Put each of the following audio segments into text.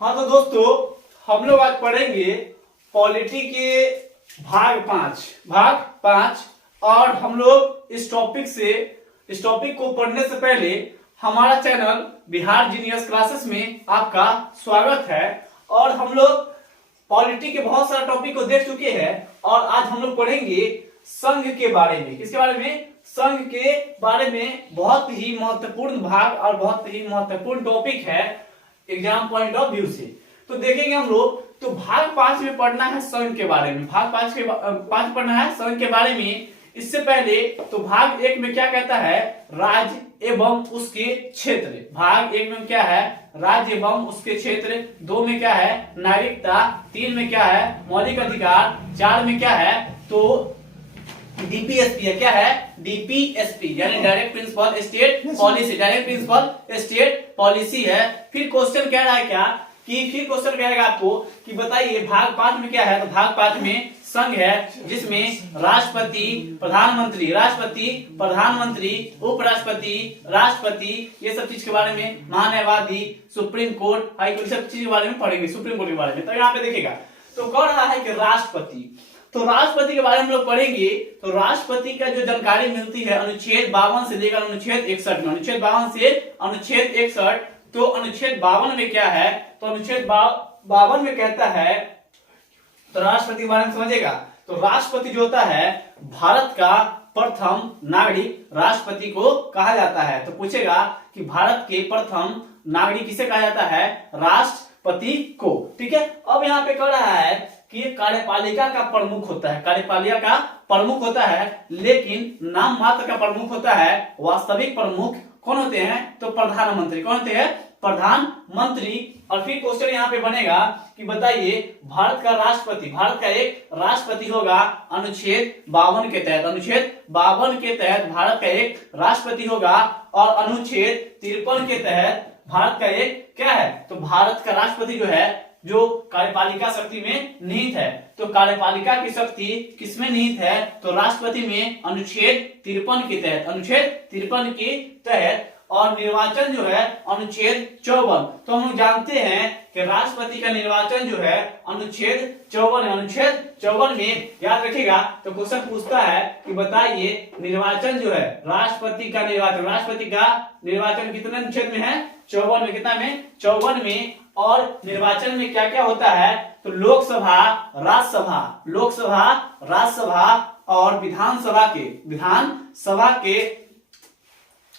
हाँ तो दोस्तों, हम लोग आज पढ़ेंगे पॉलिटी के भाग 5 और हम लोग इस टॉपिक को पढ़ने से पहले हमारा चैनल बिहार जीनियस क्लासेस में आपका स्वागत है। और हम लोग पॉलिटी के बहुत सारे टॉपिक को देख चुके हैं और आज हम लोग पढ़ेंगे संघ के बारे में। किसके बारे में? संघ के बारे में। बहुत ही महत्वपूर्ण भाग और बहुत ही महत्वपूर्ण टॉपिक है एग्जाम पॉइंट ऑफ व्यू से। तो देखेंगे हम लोग। तो भाग 5 में पढ़ना है संघ के बारे में। भाग 5 पढ़ना है संघ के बारे में। इससे पहले तो भाग 1 में क्या कहता है? राज्य एवं उसके क्षेत्र। भाग 1 में क्या है? राज्य एवं उसके क्षेत्र। 2 में क्या है? नागरिकता। 3 में क्या है? मौलिक अधिकार। 4 में क्या है? तो डीपीएसपी है। क्या है? डीपीएसपी यानी direct principle state policy. Direct principle state policy है। फिर क्वेश्चन कह रहा है क्या कि फिर क्वेश्चन कहेगा आपको कि बताइए भाग 5 में क्या है? तो भाग 5 में संघ है, जिसमें राष्ट्रपति, प्रधानमंत्री, उपराष्ट्रपति, राष्ट्रपति, ये सब चीज के बारे में, महान्यायवादी, सुप्रीम कोर्ट, हाई कोर्ट, सब चीज के बारे में पढ़ेंगे। सुप्रीम कोर्ट के बारे में। तो यहाँ पे देखिएगा तो कह रहा है कि राष्ट्रपति। तो राष्ट्रपति के बारे में हम लोग पढ़ेंगे। तो राष्ट्रपति का जो जानकारी मिलती है अनुच्छेद 52 से लेकर अनुच्छेद 61 में। अनुच्छेद 52 से अनुच्छेद 61। तो अनुच्छेद 52 में क्या है? तो अनुच्छेद 52 में कहता है, तो राष्ट्रपति के बारे में समझेगा। तो राष्ट्रपति जो होता है भारत का प्रथम नागरिक राष्ट्रपति को कहा जाता है। तो पूछेगा कि भारत के प्रथम नागरिक किसे कहा जाता है? राष्ट्रपति को। ठीक है। अब यहाँ पे कह रहा है कि कार्यपालिका का प्रमुख होता है। कार्यपालिका का प्रमुख होता है, लेकिन नाम मात्र का प्रमुख होता है। वास्तविक प्रमुख कौन होते हैं? तो प्रधानमंत्री। कौन होते हैं? प्रधानमंत्री। और फिर क्वेश्चन यहाँ पे बनेगा कि बताइए भारत का राष्ट्रपति, भारत का एक राष्ट्रपति होगा अनुच्छेद 52 के तहत। अनुच्छेद 52 के तहत भारत का एक राष्ट्रपति होगा। और अनुच्छेद 53 के तहत भारत का एक क्या है? तो भारत का राष्ट्रपति जो है, जो कार्यपालिका शक्ति में निहित है। तो कार्यपालिका की शक्ति किसमें निहित है? तो राष्ट्रपति में अनुच्छेद 53 के तहत। अनुच्छेद 53 के तहत। और निर्वाचन जो है अनुच्छेद 54। तो हम लोग जानते हैं कि राष्ट्रपति का निर्वाचन जो है अनुच्छेद 54 है। अनुच्छेद 54 में याद रखिएगा। तो क्वेश्चन पूछता है कि बताइए निर्वाचन जो है राष्ट्रपति का निर्वाचन कितने अनुच्छेद में है? 54 में। कितना में? 54 में। और निर्वाचन में क्या क्या होता है? तो लोकसभा, राज्यसभा और विधानसभा के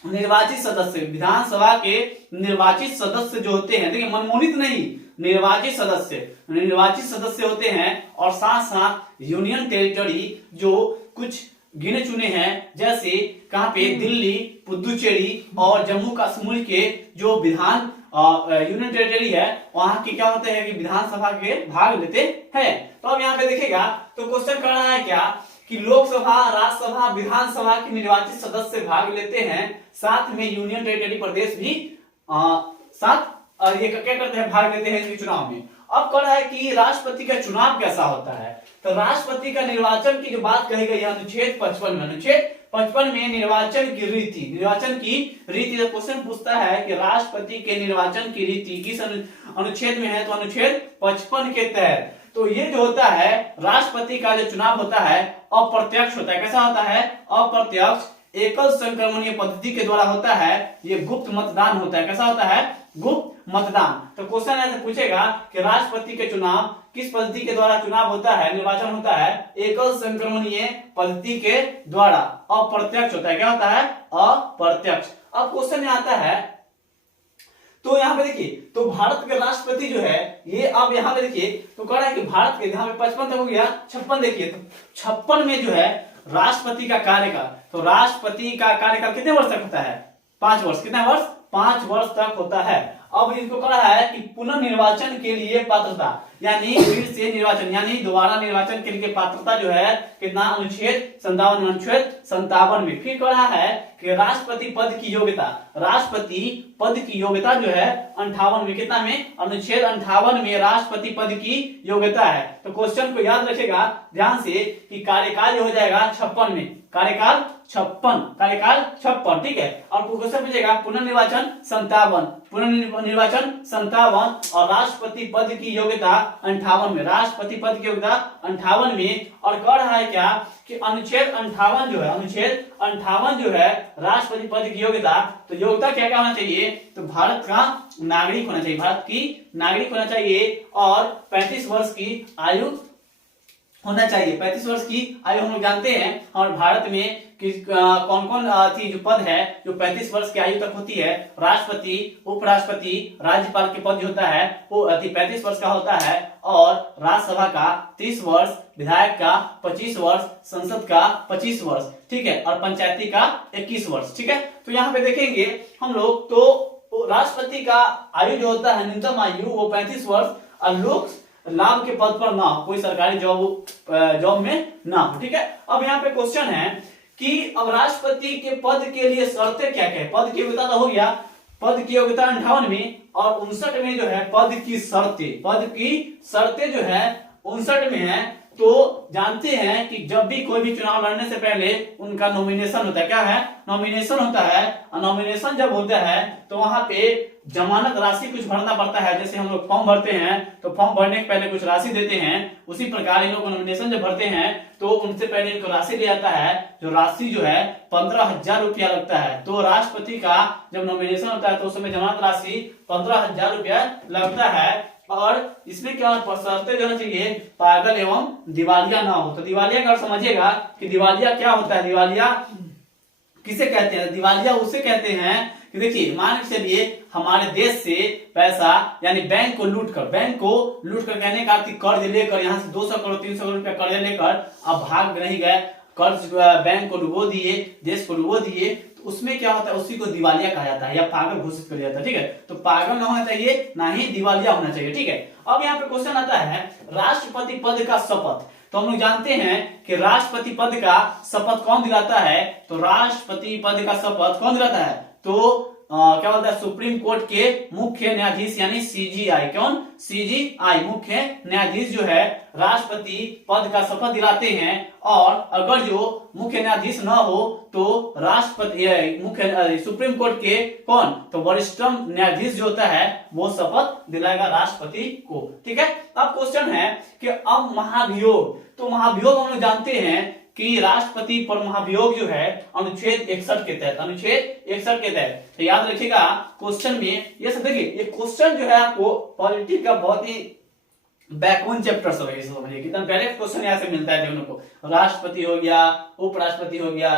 निर्वाचित सदस्य। विधानसभा के निर्वाचित सदस्य जो होते हैं, देखिए मनमोनित नहीं, निर्वाचित सदस्य होते हैं। और साथ साथ यूनियन टेरिटरी जो कुछ गिने चुने हैं, जैसे कहां पे? दिल्ली, पुदुचेरी और जम्मू कश्मीर के जो यूनियन टेरिटरी है, वहां के क्या होते हैं कि विधानसभा के भाग लेते हैं। तो अब यहाँ पे देखिएगा तो क्वेश्चन कर रहा है क्या कि लोकसभा, राज्यसभा, विधानसभा के निर्वाचित सदस्य भाग लेते हैं, साथ में यूनियन टेरिटरी प्रदेश भी ये क्या करते हैं? भाग लेते हैं इस चुनाव में। अब कह रहा है कि राष्ट्रपति का चुनाव कैसा होता है? तो राष्ट्रपति का निर्वाचन की जो बात कही गई है अनुच्छेद 55 में। अनुच्छेद 55 में निर्वाचन की रीति तो क्वेश्चन पूछता है कि राष्ट्रपति के निर्वाचन की रीति किस अनुच्छेद में है? तो अनुच्छेद 55 के तहत। तो ये जो होता है राष्ट्रपति का जो चुनाव होता है अप्रत्यक्ष होता है। कैसा होता है? अप्रत्यक्ष, एकल संक्रमणीय पद्धति के द्वारा होता है। ये गुप्त मतदान होता है। कैसा होता है? गुप्त मतदान। तो क्वेश्चन ऐसे पूछेगा कि राष्ट्रपति के चुनाव किस पद्धति के द्वारा चुनाव होता है, निर्वाचन होता है? एकल संक्रमणीय पद्धति के द्वारा, अप्रत्यक्ष होता है। क्या होता है? अप्रत्यक्ष। अब क्वेश्चन में आता है, तो यहाँ पे देखिए तो भारत के राष्ट्रपति जो है ये, अब यहाँ पे देखिए तो कह रहा है कि भारत के, यहाँ पे 55 तक हो गया, 56 देखिए। तो 56 में जो है राष्ट्रपति का कार्यकाल, तो राष्ट्रपति का कार्यकाल कितने वर्ष तक होता है? 5 वर्ष। कितना वर्ष? 5 वर्ष तक होता है। अब इनको कह रहा है कि पुनर्निर्वाचन के लिए पात्रता, यानी फिर से निर्वाचन, यानी दोबारा निर्वाचन के लिए पात्रता जो है कितना? अनुच्छेद 57 में। फिर कह रहा है कि राष्ट्रपति पद की योग्यता जो है 58 में। कितना में? अनुच्छेद 58 में राष्ट्रपति पद की योग्यता है। तो क्वेश्चन को याद रखेगा ध्यान से कि कार्यकाल हो जाएगा 56 में। कार्यकाल 56, ठीक है। और क्वेश्चन पूछेगा पुनर्निर्वाचन 57, पुनर्निर्वाचन 57 और राष्ट्रपति पद की योग्यता 58 में, राष्ट्रपति पद की योग्यता 58 में। और कह रहा है क्या कि अनुच्छेद 58 जो है, अनुच्छेद 58 जो है राष्ट्रपति पद की योग्यता, तो योग्यता क्या क्या होना चाहिए, तो भारत का नागरिक होना चाहिए, भारत की नागरिक होना चाहिए और 35 वर्ष की आयु होना चाहिए। 35 वर्ष की आयु हम लोग जानते हैं और भारत में कौन कौन जो पद है जो 35 वर्ष की आयु तक होती है, राष्ट्रपति, उपराष्ट्रपति, राज्यपाल के पद जो होता है वो 35 वर्ष का होता है और राज्यसभा का 30 वर्ष, विधायक का 25 वर्ष, संसद का 25 वर्ष, ठीक है, और पंचायती का 21 वर्ष, ठीक है। तो यहाँ पे देखेंगे हम लोग तो राष्ट्रपति का आयु जो होता है न्यूनतम आयु वो 35 वर्ष और लोक लाभ के पद पर ना हो, कोई सरकारी जॉब में ना हो, ठीक है। अब यहाँ पे क्वेश्चन है कि अब राष्ट्रपति के पद के लिए शर्तें क्या क्या है। पद की योग्यता तो हो गया, पद की योग्यता 58 में और 59 में जो है पद की शर्तें जो है 59 में है। तो जानते हैं कि जब भी कोई भी चुनाव लड़ने से पहले उनका नॉमिनेशन होता है, क्या है, नॉमिनेशन होता है। और नॉमिनेशन जब होता है तो वहां पे जमानत राशि कुछ भरना पड़ता है, जैसे हम लोग फॉर्म भरते हैं तो फॉर्म भरने के पहले कुछ राशि देते हैं, उसी प्रकार इन लोग नॉमिनेशन जब भरते हैं तो उनसे पहले इनको राशि लिया जाता है, जो राशि जो है 15,000 रुपया लगता है। तो राष्ट्रपति का जब नॉमिनेशन होता है तो उस समय जमानत राशि 15,000 रुपया लगता है। और इसमें क्या शर्तें जो होना चाहिए, पागल एवं दिवालिया ना हो। तो दिवालिया का समझिएगा कि दिवालिया क्या होता है, दिवालिया किसे कहते हैं, दिवालिया उसे कहते हैं कि देखिए मान के चलिए हमारे देश से पैसा यानी बैंक को लूट कर कहने का कर्ज लेकर यहाँ से 200 करोड़ 300 करोड़ रुपया कर्ज लेकर अब भाग नहीं गए, कर्ज बैंक को डुबो दिए, देश को डुबो दिए, तो उसमें क्या होता है, उसी को दिवालिया कहा जाता है या पागल घोषित कर दिया जाता है, ठीक है। तो पागल ना होना चाहिए, ना ही दिवालिया होना चाहिए, ठीक है। अब यहाँ पे क्वेश्चन आता है राष्ट्रपति पद का शपथ। तो हम लोग जानते हैं कि राष्ट्रपति पद का शपथ कौन दिलाता है, तो राष्ट्रपति पद का शपथ कौन दिलाता है, तो क्या बोलता है, सुप्रीम कोर्ट के मुख्य न्यायाधीश यानी सीजीआई, कौन, सीजीआई मुख्य न्यायाधीश जो है राष्ट्रपति पद का शपथ दिलाते हैं। और अगर जो मुख्य न्यायाधीश ना हो तो राष्ट्रपति मुख्य सुप्रीम कोर्ट के कौन, तो वरिष्ठतम न्यायाधीश जो होता है वो शपथ दिलाएगा राष्ट्रपति को, ठीक है। अब क्वेश्चन है कि अब महाभियोग, तो महाभियोग हम लोग जानते हैं कि राष्ट्रपति पर महाभियोग जो है अनुच्छेद 61 के तहत, अनुच्छेद 61 के तहत, तो याद रखिएगा क्वेश्चन में ये सब। देखिए ये क्वेश्चन जो है आपको पॉलिटिक्स का बहुत ही बैकबोन चैप्टर सब है, समझिए कितना डायरेक्ट क्वेश्चन यहाँ से मिलता है देखने को। राष्ट्रपति हो गया, उपराष्ट्रपति हो गया,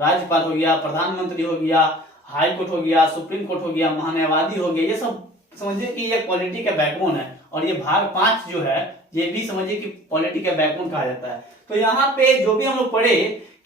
राज्यपाल हो गया, प्रधानमंत्री हो गया, हाई कोर्ट हो गया, सुप्रीम कोर्ट हो गया, महान्यायवादी हो गया, ये सब समझिए कि ये पॉलिटी का बैकबोन है। और ये भाग 5 जो है ये भी समझिए कि पॉलिटी का बैकबोन कहा जाता है। तो यहाँ पे जो भी हम लोग पढ़े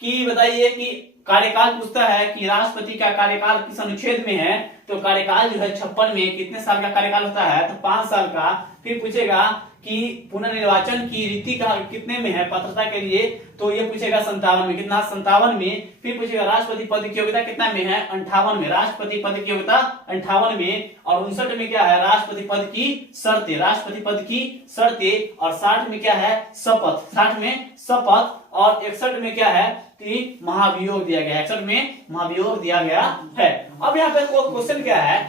कि बताइए कि कार्यकाल पूछता है कि राष्ट्रपति का कार्यकाल किस अनुच्छेद में है, तो कार्यकाल जो है 56 में कितने साल का कार्यकाल होता है, तो 5 साल का। फिर पूछेगा कि पुनर्निर्वाचन की रीति का कितने में है पात्रता के लिए, तो ये पूछेगा 57 में, कितना, 57 में। फिर पूछेगा राष्ट्रपति पद की योग्यता कितना में है, 58 में, राष्ट्रपति पद की योग्यता 58 में। और 59 में क्या है, राष्ट्रपति पद की शर्तें, राष्ट्रपति पद की शर्तें। और 60 में क्या है, शपथ, 60 में शपथ। और 61 में क्या है कि महाभियोग दिया गया, 61 में महाभियोग दिया गया है। अब यहाँ पे क्वेश्चन क्या है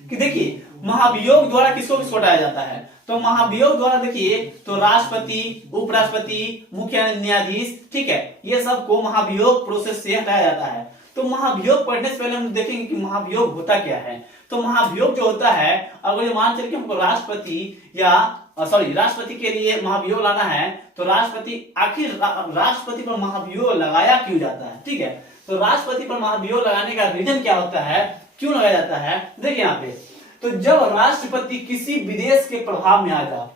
कि देखिए महाभियोग द्वारा किसको किसको हटाया जाता है, तो महाभियोग द्वारा देखिए तो राष्ट्रपति, उपराष्ट्रपति, मुख्य न्यायाधीश, ठीक है, ये सबको महाभियोग प्रोसेस से हटाया जाता है। तो महाभियोग पढ़ने से पहले हम देखेंगे कि महाभियोग होता क्या है। तो महाभियोग जो होता है, अगर मान चलिए हमको राष्ट्रपति या राष्ट्रपति के लिए महाभियोग लाना है, तो राष्ट्रपति आखिर राष्ट्रपति पर महाभियोग लगाया क्यों जाता है, ठीक है। तो राष्ट्रपति पर महाभियोग लगाने का रीजन क्या होता है, क्यों लगाया जाता है, देखिए यहाँ पे। तो जब राष्ट्रपति किसी विदेश के प्रभाव में आ जाए,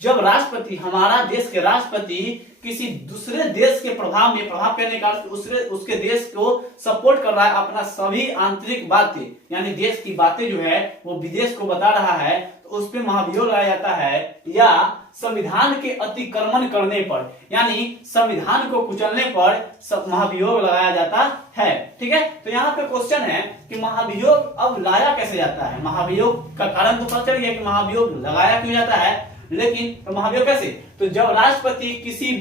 जब राष्ट्रपति, हमारा देश के राष्ट्रपति किसी दूसरे देश के प्रभाव में, प्रभाव करने का उसके देश को सपोर्ट कर रहा है, अपना सभी आंतरिक बातें यानी देश की बातें जो है वो विदेश को बता रहा है, तो उस पर महाभियोग लगाया जाता है। या संविधान के अतिक्रमण करने पर यानी संविधान को कुचलने पर महाभियोग लगाया जाता है, ठीक है। तो यहाँ पे क्वेश्चन है कि महाभियोग अब लाया कैसे जाता है, महाभियोग का कारण तो पता चल गया कि महाभियोग लगाया क्यों जाता है। लेकिन तो महाभियोग कैसे, तो जब राष्ट्रपति किसी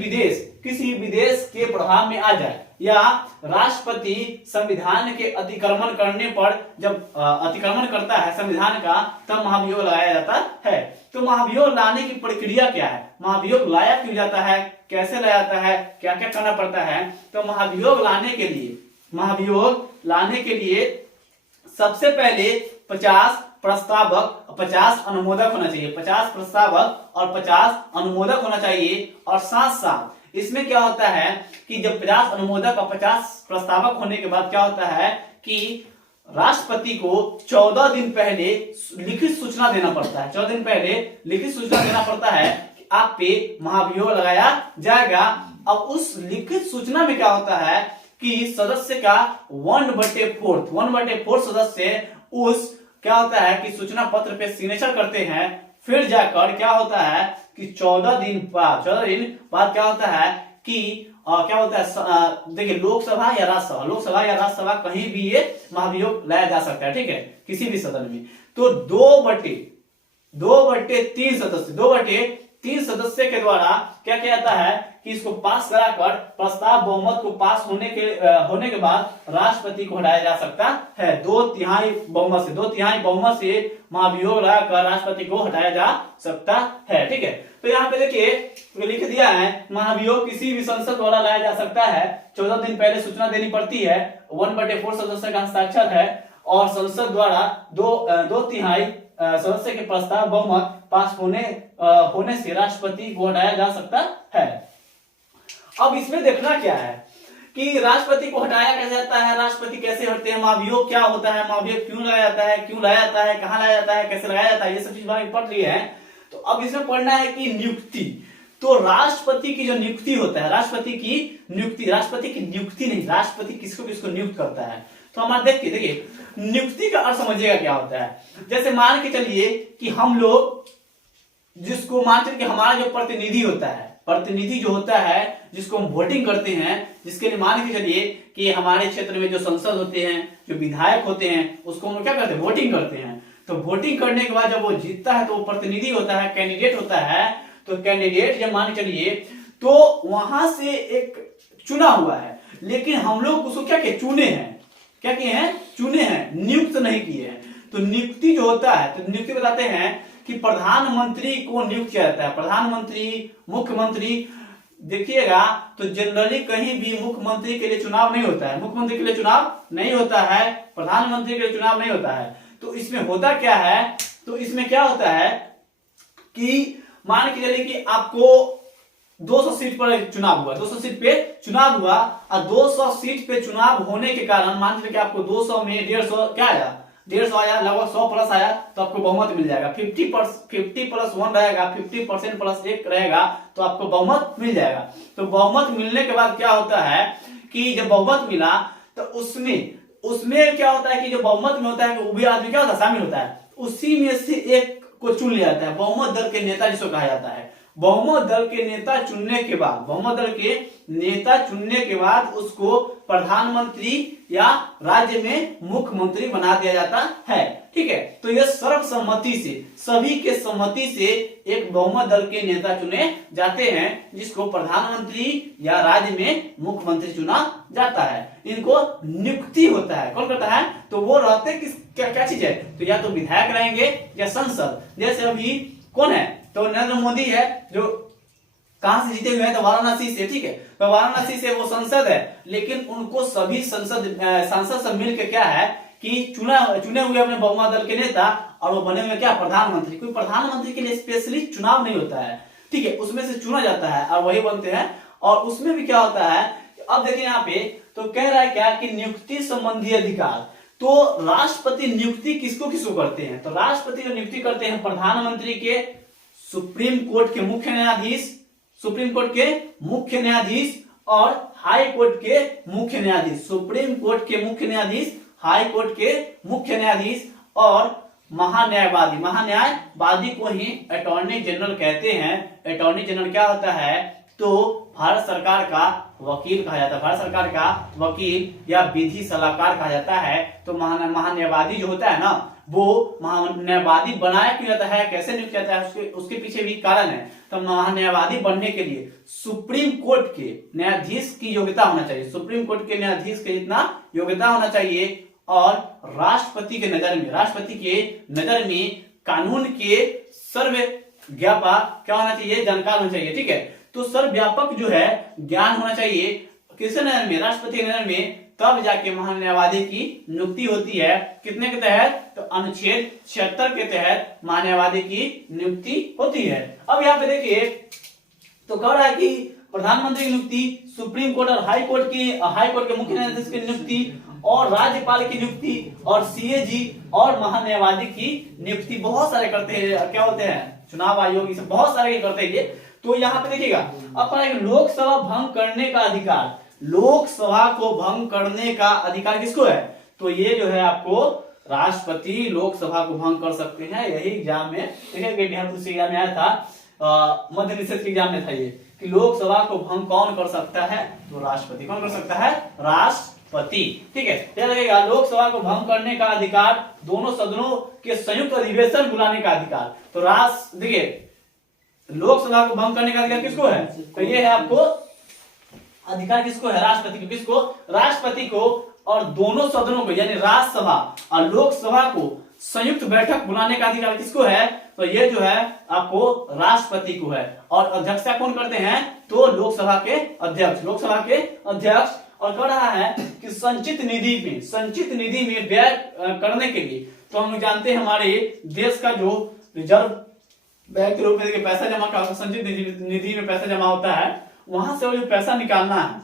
विदेश के प्रभाव में आ जाए या राष्ट्रपति संविधान के अतिक्रमण करने पर जब अतिक्रमण करता है संविधान का, तब महाभियोग लगाया जाता है। तो महाभियोग लाने की प्रक्रिया क्या है, महाभियोग लाया क्यों जाता है, कैसे लाया जाता है, क्या क्या करना पड़ता है। तो महाभियोग लाने के लिए सबसे पहले 50 प्रस्तावक 50 अनुमोदक होना चाहिए, 50 प्रस्तावक और 50 अनुमोदक होना चाहिए। और साथ साथ इसमें क्या होता है कि जब 50 अनुमोदक और 50 प्रस्तावक होने के बाद क्या होता है कि राष्ट्रपति को 14 दिन पहले लिखित सूचना देना पड़ता है, 14 दिन पहले लिखित सूचना देना पड़ता है कि आप पे महाभियोग लगाया जाएगा। अब उस लिखित सूचना में क्या होता है कि सदस्य का 1/4 सदस्य उस क्या होता है कि सूचना पत्र पे सिग्नेचर करते हैं। फिर जाकर क्या होता है कि 14 दिन बाद क्या होता है कि क्या होता है, देखिए लोकसभा या राज्यसभा कहीं भी ये महाभियोग लाया जा सकता है, ठीक है, किसी भी सदन में। तो 2/3 सदस्य के द्वारा क्या किया जाता है कि इसको पास कराकर प्रस्ताव बहुमत को पास होने के बाद राष्ट्रपति को हटाया जा सकता है। 2/3 बहुमत से महाभियोग लगाकर राष्ट्रपति को हटाया जा सकता है, ठीक है। तो यहाँ पे देखिए लिख दिया है महाभियोग किसी भी संसद द्वारा लाया जा सकता है। 14 दिन पहले सूचना देनी पड़ती है, 1/4 सदस्य का हस्ताक्षर है और संसद द्वारा 2/3 सदस्य के प्रस्ताव बहुमत पास होने से राष्ट्रपति को हटाया जा सकता है। अब इसमें देखना क्या है कि राष्ट्रपति को हटाया कैसे जाता है, राष्ट्रपति कैसे हटते हैं, महाभियोग क्या होता है, महाभियोग क्यों लाया जाता है, कहाँ लाया जाता है, कैसे लगाया जाता है, ये सब चीज हमें पढ़ ली है। तो अब इसमें पढ़ना है कि नियुक्ति, तो राष्ट्रपति की जो नियुक्ति होता है, राष्ट्रपति की नियुक्ति नहीं, राष्ट्रपति किसको किसको नियुक्त करता है। तो हमारे देखिए नियुक्ति का अर्थ समझिएगा क्या होता है। जैसे मान के चलिए कि हम लोग जिसको मान के हमारा जो प्रतिनिधि जो होता है जिसको हम वोटिंग करते हैं, जिसके लिए मान के चलिए कि हमारे क्षेत्र में जो सांसद होते हैं, जो विधायक होते हैं, उसको हम क्या करते हैं, वोटिंग करते हैं। तो वोटिंग करने के बाद जब वो जीतता है तो वो प्रतिनिधि होता है, कैंडिडेट होता है। तो कैंडिडेट जब मान के चलिए तो वहां से एक चुना हुआ है, लेकिन हम लोग उसको क्या चुने हैं, नियुक्त नहीं किए हैं। तो नियुक्ति जो होता है, तो नियुक्ति बताते हैं कि प्रधानमंत्री को नियुक्त किया जाता है, प्रधानमंत्री, मुख्यमंत्री। देखिएगा तो जनरली कहीं भी मुख्यमंत्री के लिए चुनाव नहीं होता है, प्रधानमंत्री के लिए चुनाव नहीं होता है। तो इसमें होता क्या है, तो इसमें क्या होता है कि मान के चलिए कि आपको 200 सीट पर चुनाव हुआ, 200 सीट पे चुनाव हुआ और 200 सीट पे चुनाव होने के कारण मान लीजिए कि आपको 200 में 150 क्या आया, 150 आया, लगभग 100 प्लस आया, तो आपको बहुमत मिल जाएगा। 50+1 रहेगा, 50% + 1 रहेगा, तो आपको बहुमत मिल जाएगा। तो बहुमत मिलने के बाद क्या होता है कि जब बहुमत मिला तो उसमें क्या होता है कि जो बहुमत में होता है कि वो भी आदमी क्या होता है, शामिल होता है, उसी में से एक को चुन लिया जाता है। बहुमत दल के नेता जिसको कहा जाता है। बहुमत दल के नेता चुनने के बाद उसको प्रधानमंत्री या राज्य में मुख्यमंत्री बना दिया जाता है, ठीक है। तो यह सर्वसम्मति से, सभी के सम्मति से एक बहुमत दल के नेता चुने जाते हैं, जिसको प्रधानमंत्री या राज्य में मुख्यमंत्री चुना जाता है। इनको नियुक्ति होता है, कौन करता है, तो वो रहते क्या चीज है, तो या तो विधायक रहेंगे या संसद। जैसे अभी कौन है, तो नरेंद्र मोदी है, जो कहां से जीते हुए हैं, तो वाराणसी से, ठीक है। तो वाराणसी से वो संसद है, लेकिन उनको सभी सांसद सब मिलकर क्या है कि चुने हुए अपने बहुमत दल के नेता, और वो बने हुए क्या, प्रधानमंत्री। कोई प्रधानमंत्री के लिए स्पेशली चुनाव नहीं होता है, ठीक है, उसमें से चुना जाता है और वही बनते हैं। और उसमें भी क्या होता है, अब देखिए यहाँ पे तो कह रहा है क्या कि नियुक्ति संबंधी अधिकार। तो राष्ट्रपति नियुक्ति किसको किसको करते हैं, तो राष्ट्रपति जो नियुक्ति करते हैं प्रधानमंत्री के, सुप्रीम कोर्ट के मुख्य न्यायाधीश और हाई कोर्ट के मुख्य न्यायाधीश, सुप्रीम कोर्ट के मुख्य न्यायाधीश, हाई कोर्ट के मुख्य न्यायाधीश और महान्यायवादी को ही अटॉर्नी जनरल कहते हैं। अटॉर्नी जनरल क्या होता है, तो भारत सरकार का वकील कहा जाता है, भारत सरकार का वकील या विधि सलाहकार कहा जाता है। तो महान्यायवादी जो होता है ना, वो महान्यायवादी बनाया क्यों जाता है, कैसे नियुक्त किया जाता है, उसके पीछे भी कारण है। तो महान्यायवादी बनने के लिए सुप्रीम कोर्ट के न्यायाधीश की योग्यता होना चाहिए, सुप्रीम कोर्ट के न्यायाधीश के जितना योग्यता होना चाहिए। और राष्ट्रपति के नजर में कानून के सर्वव्यापक क्या होना चाहिए, जानकार होना चाहिए। ठीक है, तो सर्वव्यापक जो है ज्ञान होना चाहिए किसके नजर में, राष्ट्रपति के नजर में। तब जाके महान्यायवादी की नियुक्ति होती है, कितने के तहत, तो अनुच्छेद 76 के तहत महान्यायवादी की नियुक्ति होती है। अब यहाँ पे देखिए तो कह रहा है कि प्रधानमंत्री की नियुक्ति, सुप्रीम कोर्ट और हाई कोर्ट के मुख्य न्यायाधीश की नियुक्ति, और राज्यपाल की नियुक्ति, और सीएजी और महान्यायवादी की नियुक्ति बहुत सारे करते हैं, क्या होते हैं, चुनाव आयोग, इसे बहुत सारे करते हैं। तो यहाँ पे देखिएगा अपना एक लोकसभा भंग करने का अधिकार, लोकसभा को भंग करने का अधिकार किसको है, तो ये जो है आपको राष्ट्रपति लोकसभा को भंग कर सकते हैं। यही एग्जाम में देखिए बिहार पुलिस एग्जाम में आया था, मध्य निषेध के एग्जाम में था ये, कि लोकसभा को भंग कौन कर सकता है, तो राष्ट्रपति। कौन कर सकता है, राष्ट्रपति। ठीक है, ध्यान रखिएगा, लोकसभा को भंग करने का अधिकार, दोनों सदनों के संयुक्त अधिवेशन बुलाने का अधिकार। तो देखिए लोकसभा को भंग करने का अधिकार किसको है, तो ये है आपको अधिकार किसको है, राष्ट्रपति को। किसको, राष्ट्रपति को। और दोनों सदनों को यानी राज्यसभा और लोकसभा को संयुक्त बैठक बुलाने का अधिकार किसको है, तो ये जो है आपको राष्ट्रपति को है। और अध्यक्षता कौन करते हैं, तो लोकसभा के अध्यक्ष। और कह रहा है कि संचित निधि में व्यय करने के लिए, तो हम लोग जानते हैं हमारे देश का जो रिजर्व बैंक के रूप में पैसा जमा का संचित निधि में पैसा जमा होता है, वहां से जो पैसा निकालना है,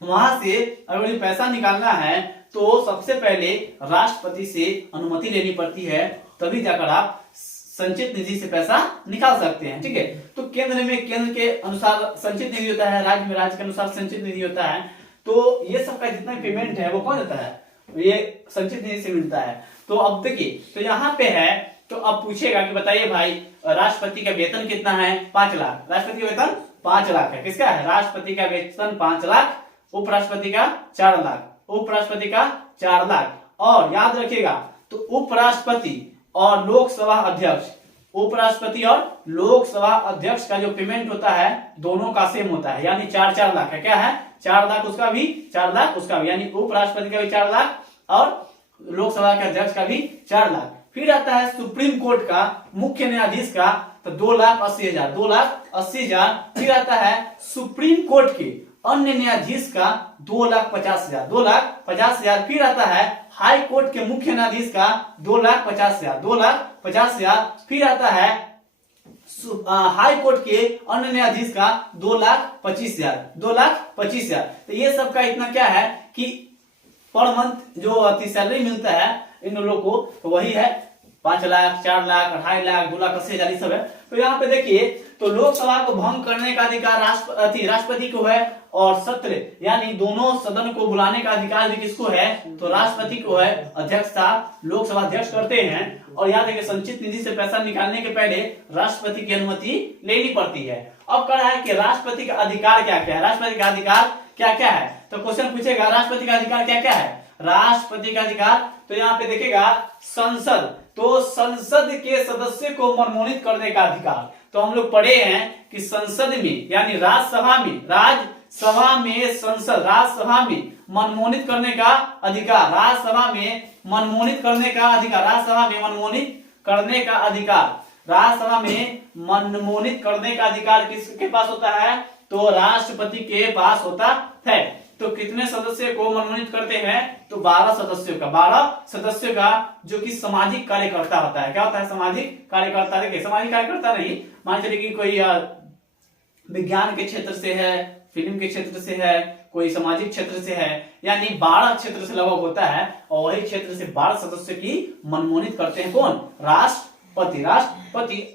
वहां से अगर ये पैसा निकालना है तो सबसे पहले राष्ट्रपति से अनुमति लेनी पड़ती है, तभी जाकर आप संचित निधि से पैसा निकाल सकते हैं। ठीक है, तो केंद्र के अनुसार संचित निधि होता है, राज्य में राज्य के अनुसार संचित निधि होता है। तो ये सबका जितना पेमेंट है वो कौन देता है, ये संचित निधि से मिलता है। तो अब देखिए तो यहाँ पे है, तो अब पूछेगा कि बताइए भाई राष्ट्रपति का वेतन कितना है, 5 लाख। राष्ट्रपति का वेतन 5 लाख है। किसका है, राष्ट्रपति का वेतन 5 लाख, उपराष्ट्रपति का 4 लाख, उपराष्ट्रपति का 4 लाख। और याद रखिएगा तो उपराष्ट्रपति और लोकसभा अध्यक्ष, उपराष्ट्रपति और लोकसभा अध्यक्ष का जो पेमेंट होता है दोनों का सेम होता है, यानी 4-4 लाख है। क्या है, 4 लाख उसका भी, 4 लाख उसका भी, यानी उपराष्ट्रपति का भी 4 लाख और लोकसभा के अध्यक्ष का भी 4 लाख। फिर आता है सुप्रीम कोर्ट का मुख्य न्यायाधीश का, तो 2,80,000, 2,80,000। फिर आता है सुप्रीम कोर्ट के अन्य न्यायाधीश का 2,50,000, 2,50,000। फिर आता है हाई कोर्ट के मुख्य न्यायाधीश का 2,50,000, 2,50,000। फिर आता है हाई कोर्ट के अन्य न्यायाधीश का 2,25,000, 2,25,000। तो ये सबका इतना क्या है कि पर मंथ जो सैलरी मिलता है इन लोगों को, तो वही है 5 लाख, 4 लाख, 2.5 लाख, 2,80,000 सब है। तो यहाँ पे देखिए तो लोकसभा को भंग करने का अधिकार राष्ट्रपति को है, और सत्र यानी दोनों सदन को बुलाने का अधिकार भी किसको है, तो राष्ट्रपति को है। अध्यक्षता लोकसभा अध्यक्ष करते हैं। और याद रखिए संचित निधि से पैसा निकालने के पहले राष्ट्रपति की अनुमति लेनी पड़ती है। अब कह रहा है कि राष्ट्रपति का अधिकार क्या क्या है, राष्ट्रपति का अधिकार क्या क्या है, तो क्वेश्चन पूछेगा राष्ट्रपति का अधिकार क्या क्या है। राष्ट्रपति का अधिकार तो यहाँ पे देखेगा संसद, तो संसद के सदस्य को मनमोहित करने का अधिकार। तो हम लोग पढ़े हैं कि संसद में यानी राज्यसभा में मनमोहित करने का अधिकार, राज्यसभा में मनमोहित करने का अधिकार, राज्यसभा में मनमोहित करने का अधिकार, राज्यसभा में मनमोहित करने का अधिकार किसके पास होता है, तो राष्ट्रपति के पास होता है। तो कितने सदस्य को मनमोहित करते हैं, तो 12 सदस्यों का जो कि सामाजिक कार्यकर्ता होता है। क्या होता है, सामाजिक कार्यकर्ता। देखिए सामाजिक कार्यकर्ता नहीं, मान चलिए कि कोई विज्ञान के क्षेत्र से है, फिल्म के क्षेत्र से है, कोई सामाजिक क्षेत्र से है, यानी 12 क्षेत्र से लगभग होता है। और वही क्षेत्र से 12 सदस्यों की मनमोहित करते हैं कौन, राष्ट्रपति।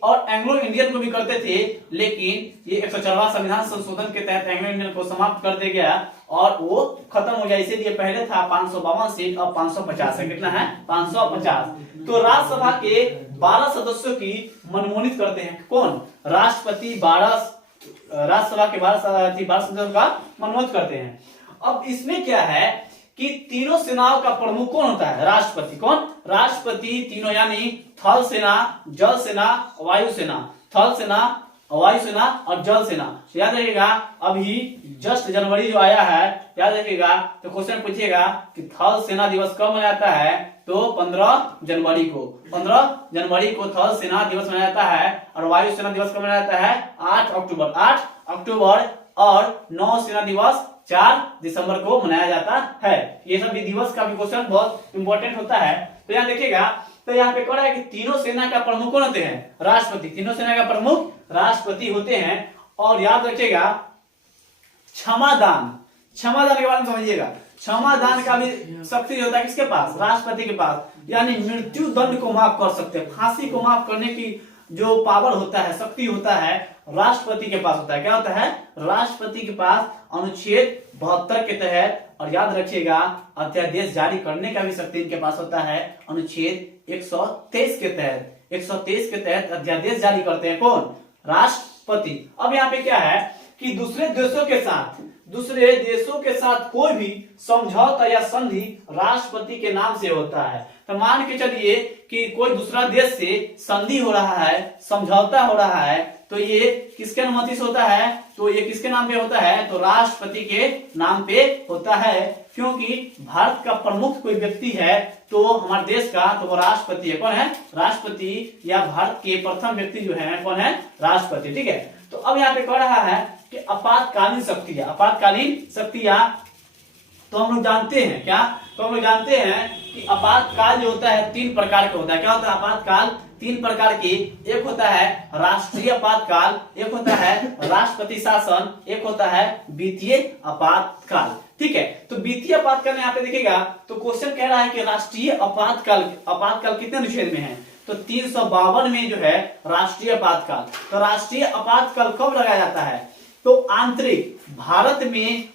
और एंग्लो इंडियन को भी करते थे, लेकिन ये 104वां संविधान संशोधन के तहत एंग्लो इंडियन को समाप्त कर दिया गया और वो खत्म हो गया। इसीलिए पहले था 552 सीट, अब 550 है। कितना है, 550। तो राज्यसभा के 12 सदस्यों की मनमोहित करते हैं कौन, राष्ट्रपति। राज्यसभा के 12 सदस्यों का मनमोहित करते हैं। अब इसमें क्या है कि तीनों सेनाओं का प्रमुख कौन होता है? राष्ट्रपति। कौन? राष्ट्रपति तीनों, यानी थल सेना, जल सेना, वायु सेना, थल सेना, वायु सेना और जल सेना। याद रखिएगा, अभी जस्ट जनवरी जो आया है, याद रखिएगा, तो क्वेश्चन पूछिएगा कि थल सेना दिवस कब मनाया जाता है? तो 15 जनवरी को। 15 जनवरी को थल सेना दिवस मनाया जाता है। और वायु सेना दिवस कब मनाया जाता है? 8 अक्टूबर। 8 अक्टूबर। और नौ सेना दिवस 4 दिसंबर को मनाया जाता है। ये सब दिवस का भी क्वेश्चन बहुत इंपॉर्टेंट होता है। तो यहाँ देखिएगा, तो यहाँ पे कह रहा है कि तीनों सेना का प्रमुख कौन होते हैं? राष्ट्रपति। तीनों सेना का प्रमुख राष्ट्रपति होते हैं। और याद रखिएगा, क्षमादान, क्षमादान के बारे में समझिएगा। क्षमादान का भी शक्ति होता है किसके पास? राष्ट्रपति के पास। यानी मृत्यु दंड को माफ कर सकते हैं, फांसी को माफ करने की जो पावर होता है, शक्ति होता है, राष्ट्रपति के पास होता है। क्या होता है? राष्ट्रपति के पास अनुच्छेद 72 के तहत, और याद रखिएगा, अध्यादेश जारी करने का भी शक्ति इनके पास होता है अनुच्छेद 123 के तहत। 123 के तहत अध्यादेश जारी करते हैं कौन? राष्ट्रपति। अब यहाँ पे क्या है कि दूसरे देशों के साथ कोई भी समझौता या संधि राष्ट्रपति के नाम से होता है। तो मान के चलिए कि कोई दूसरा देश से संधि हो रहा है, समझौता हो रहा है, तो ये किसके अनुमति से होता है? तो ये किसके नाम पे होता है? तो राष्ट्रपति के नाम पे होता है। क्योंकि भारत का प्रमुख कोई व्यक्ति है तो हमारे देश का, तो वो राष्ट्रपति है। कौन है? राष्ट्रपति। या भारत के प्रथम व्यक्ति जो है कौन है? राष्ट्रपति। ठीक है। तो अब यहाँ पे कह रहा है कि आपातकालीन शक्तियां, आपातकालीन शक्तियां, तो हम लोग जानते हैं क्या? तो हम लोग जानते हैं कि आपातकाल जो होता है 3 प्रकार का होता है। क्या होता है? आपातकाल 3 प्रकार की। एक होता है राष्ट्रीय आपातकाल, एक होता है राष्ट्रपति शासन, एक होता है वित्तीय आपातकाल। ठीक है। तो वित्तीय आपातकाल यहाँ पे देखिएगा, तो क्वेश्चन कह रहा है कि राष्ट्रीय आपातकाल कितने अनुच्छेद में है? तो 352 में जो है राष्ट्रीय आपातकाल। तो राष्ट्रीय आपातकाल कब लगाया जाता है? तो आंतरिक भारत में,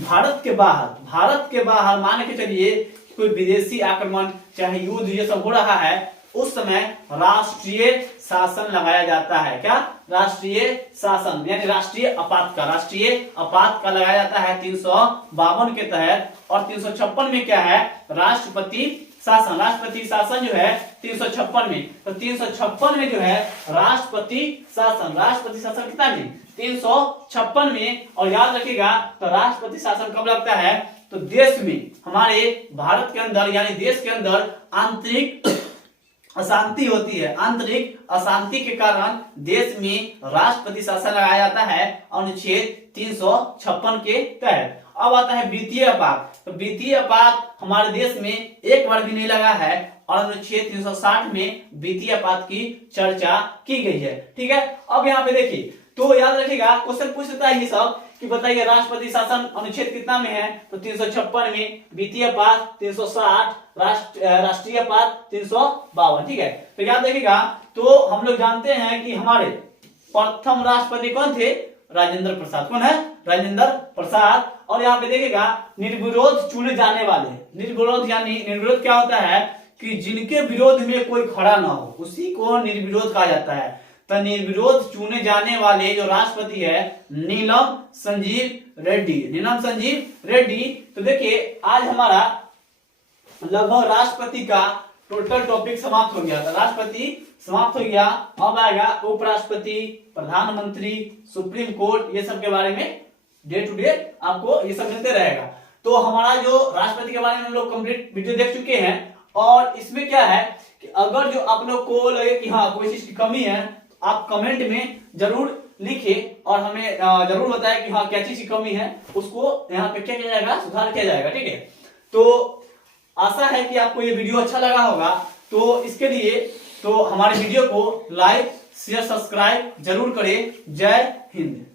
भारत के बाहर मान के चलिए कोई विदेशी आक्रमण, चाहे युद्ध, ये सब हो रहा है, उस समय राष्ट्रीय शासन लगाया जाता है। क्या? राष्ट्रीय शासन, यानी राष्ट्रीय आपातकाल लगाया जाता है 352 के तहत। और 356 में क्या है? राष्ट्रपति शासन। राष्ट्रपति शासन जो है 356 में, तो 356 में जो है राष्ट्रपति शासन कितना में? 356 में। और याद रखिएगा, तो राष्ट्रपति शासन कब लगता है? तो देश में, हमारे भारत के अंदर, यानी देश के अंदर आंतरिक अशांति होती है। आंतरिक अशांति के कारण देश में राष्ट्रपति शासन लगाया जाता है अनुच्छेद 356 के तहत। अब आता है वित्तीय आपात। तो वित्तीय आपात हमारे देश में एक बार भी नहीं लगा है, और अनुच्छेद 360 में वित्तीय आपात की चर्चा की गई है। ठीक है। अब यहाँ पे देखिए, तो याद रखिएगा, क्वेश्चन पूछ सकता है ये सब कि बताइए राष्ट्रपति शासन अनुच्छेद कितना में है? तो 356 में, वित्तीय आपात 360, राष्ट्रीय आपात 352। ठीक है। तो याद रखिएगा, तो हम लोग जानते हैं कि हमारे प्रथम राष्ट्रपति कौन थे? राजेंद्र प्रसाद। कौन है? राजेंद्र प्रसाद। और यहाँ पे देखिएगा, निर्विरोध चुने जाने वाले, निर्विरोध, यानी निर्विरोध क्या होता है कि जिनके विरोध में कोई खड़ा ना हो, उसी को निर्विरोध कहा जाता है। तो निर्विरोध चुने जाने वाले जो राष्ट्रपति है नीलम संजीव रेड्डी। तो देखिए, आज हमारा लगभग राष्ट्रपति का टोटल टॉपिक समाप्त हो गया था। राष्ट्रपति समाप्त हो गया। अब आएगा उपराष्ट्रपति, प्रधानमंत्री, सुप्रीम कोर्ट, ये सब के बारे में डे टू डे आपको ये सब मिलते रहेगा। तो हमारा जो राष्ट्रपति के बारे में हम लोग कंप्लीट वीडियो देख चुके हैं। और इसमें क्या है कि अगर जो आप लोग को लगे कि हाँ कोई चीज की कमी है, तो आप कमेंट में जरूर लिखिए और हमें जरूर बताएं कि हाँ क्या चीज की कमी है, उसको यहाँ पे क्या किया जाएगा, सुधार किया जाएगा। ठीक है। तो आशा है कि आपको ये वीडियो अच्छा लगा होगा। तो इसके लिए तो हमारे वीडियो को लाइक, शेयर, सब्सक्राइब जरूर करें। जय हिंद।